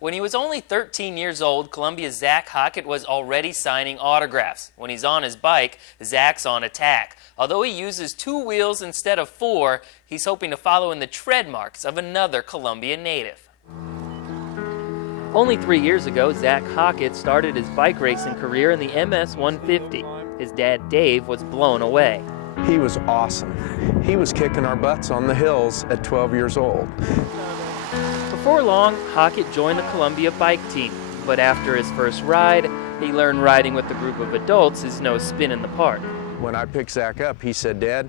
When he was only 13 years old, Columbia's Zach Hockett was already signing autographs. When he's on his bike, Zach's on attack. Although he uses 2 wheels instead of 4, he's hoping to follow in the tread marks of another Columbia native. Only 3 years ago, Zach Hockett started his bike racing career in the MS 150. His dad, Dave, was blown away. He was awesome. He was kicking our butts on the hills at 12 years old. Before long, Hockett joined the Columbia bike team, but after his first ride, he learned riding with a group of adults is no spin in the park. When I picked Zach up, he said, "Dad,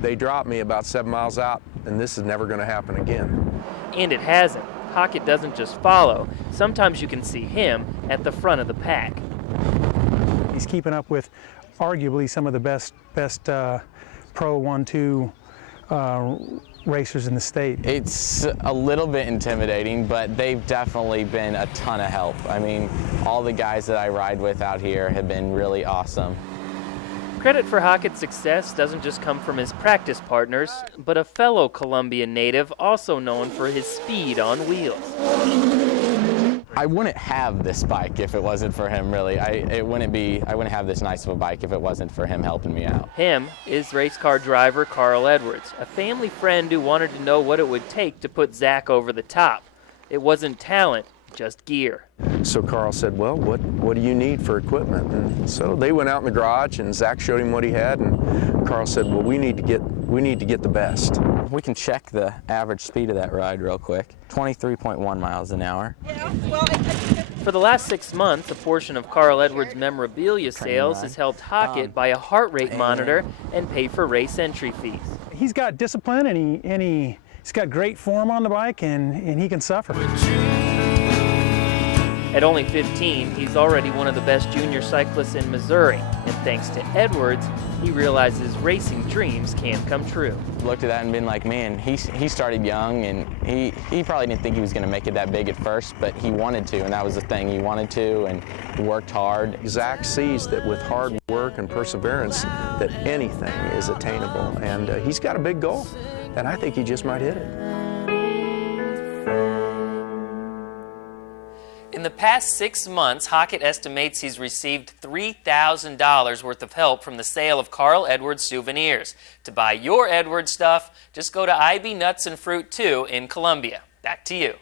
they dropped me about 7 miles out, and this is never going to happen again." And it hasn't. Hockett doesn't just follow. Sometimes you can see him at the front of the pack. He's keeping up with arguably some of the best Pro 1-2 racers in the state. It's a little bit intimidating, but they've definitely been a ton of help. I mean, all the guys that I ride with out here have been really awesome. Credit for Hockett's success doesn't just come from his practice partners, but a fellow Columbia native also known for his speed on wheels. I wouldn't have this bike if it wasn't for him, really. I wouldn't have this nice of a bike if it wasn't for him helping me out. Him is race car driver Carl Edwards, a family friend who wanted to know what it would take to put Zach over the top. It wasn't talent, just gear. So Carl said, "Well, what do you need for equipment?" And so they went out in the garage, and Zach showed him what he had, and Carl said, "Well, we need to get the best." We can check the average speed of that ride real quick. 23.1 miles an hour. For the last 6 months, a portion of Carl Edwards' memorabilia sales has helped Hockett buy a heart rate monitor and pay for race entry fees. He's got discipline, and he's got great form on the bike, and he can suffer. At only 15, he's already one of the best junior cyclists in Missouri, and thanks to Edwards, he realizes racing dreams can come true. Looked at that and been like, man, he started young, and he probably didn't think he was going to make it that big at first, but he wanted to, and that was the thing. He wanted to, and he worked hard. Zach sees that with hard work and perseverance that anything is attainable, and he's got a big goal, and I think he just might hit it. In the past 6 months, Hockett estimates he's received $3,000 worth of help from the sale of Carl Edwards souvenirs. To buy your Edwards stuff, just go to IB Nuts and Fruit 2 in Columbia. Back to you.